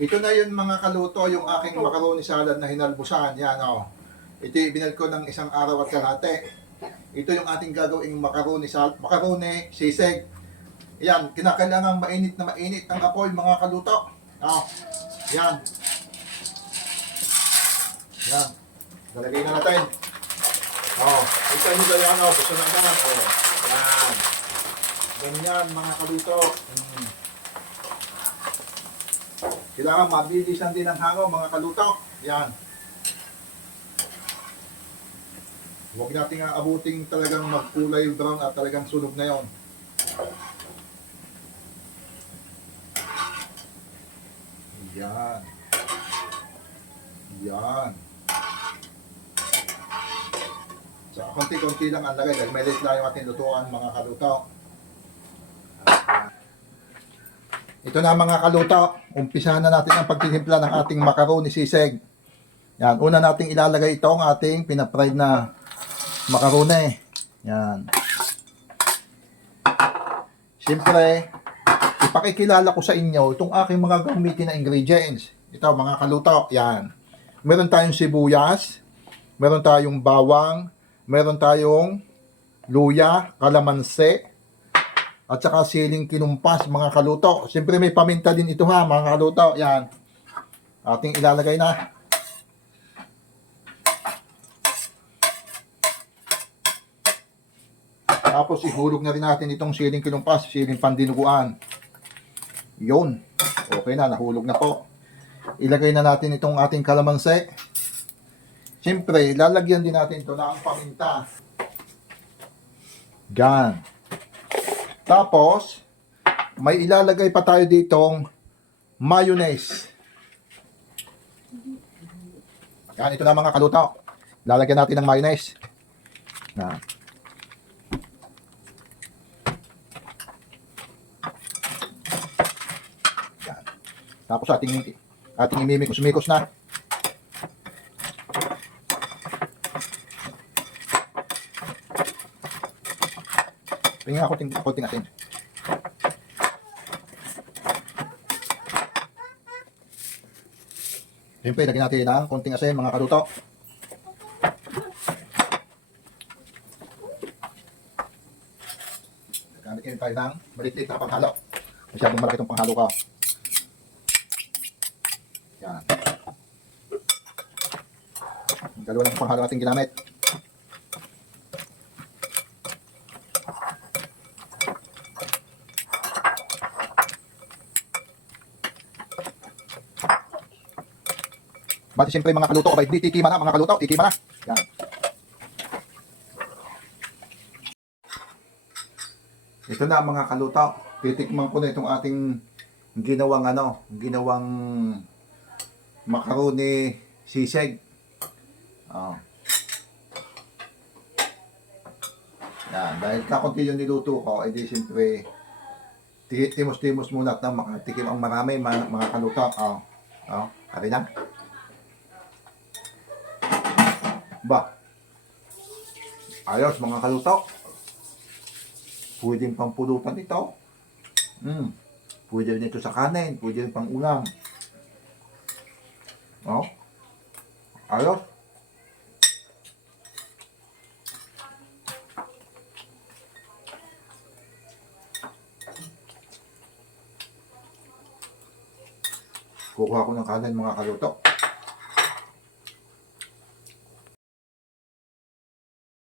Ito na yun mga kaluto, yung aking macaroni salad na hinalbusan. Yan o. Ito yung binal ko ng isang araw at kalahati. Ito yung ating gagawing macaroni sisig. Yan, kinakailangan mainit na mainit ang apoy mga kaluto. O, yan. Yan. Lalagay na natin. O, ito nyo ba yan o, gusto na yan. O, yan. Ganyan mga kaluto. Kailangan mabilisan din ang hango mga kaluto. Yan. Huwag natin abuting talagang magkulay brown at talagang sunog na yon. Yan. Yan. So, konti-konti lang ang lagay dahil may late lang yung ating lutuan mga kaluto. Ito na mga kaluto, umpisahan na natin ang pagtitimpla ng ating macaroni sisig. Yan, una nating ilalagay itong ating pinapried na macaroni. Yan. Siyempre, ipakikilala ko sa inyo itong aking mga gamitin na ingredients. Ito mga kaluto, yan. Meron tayong sibuyas, meron tayong bawang, meron tayong luya, kalamansi, at saka siling kinumpas mga kaluto. Siyempre may paminta din ito ha mga kaluto. Yan. Ating ilalagay na. Tapos ihulog na rin natin itong siling kinumpas, siling pandinuguan. Yun. Okay na, nahulog na po. Ilagay na natin itong ating kalamansi. Siyempre, lalagyan din natin ito ng paminta. Gan. Tapos, may ilalagay pa tayo ditong mayonnaise. Yan, ito na mga kaluto. Lalagyan natin ng mayonnaise. Yan. Yan. Tapos ating imimikos-mikos na. Tingnan ako konting asin. Siyempre, lagyan natin ng konting asin mga kaluto. Gamitin tayo ng maliit na panghalo. Masyadong malaki itong panghalo ka. Yan. Dalawa lang panghalo natin ginamit. Bati siyempre mga kaluto, abay, titikima na mga kaluto, titikima na. Yan. Ito na mga kaluto, titikman ko na itong ating ginawang macaroni sisig. Oh. Yan, dahil kakunti yung niluto ko, edi siyempre timos-timos muna at makatikim ang marami mga kaluto. Oh. Oh, kari na. Ba, ayos mga kaluto. Pwedeng pang pulutan ito. Pwede rin ito sa kanin, pwede rin pang ulam. Oh, ayos. Kukuha ko ng kanin mga kaluto.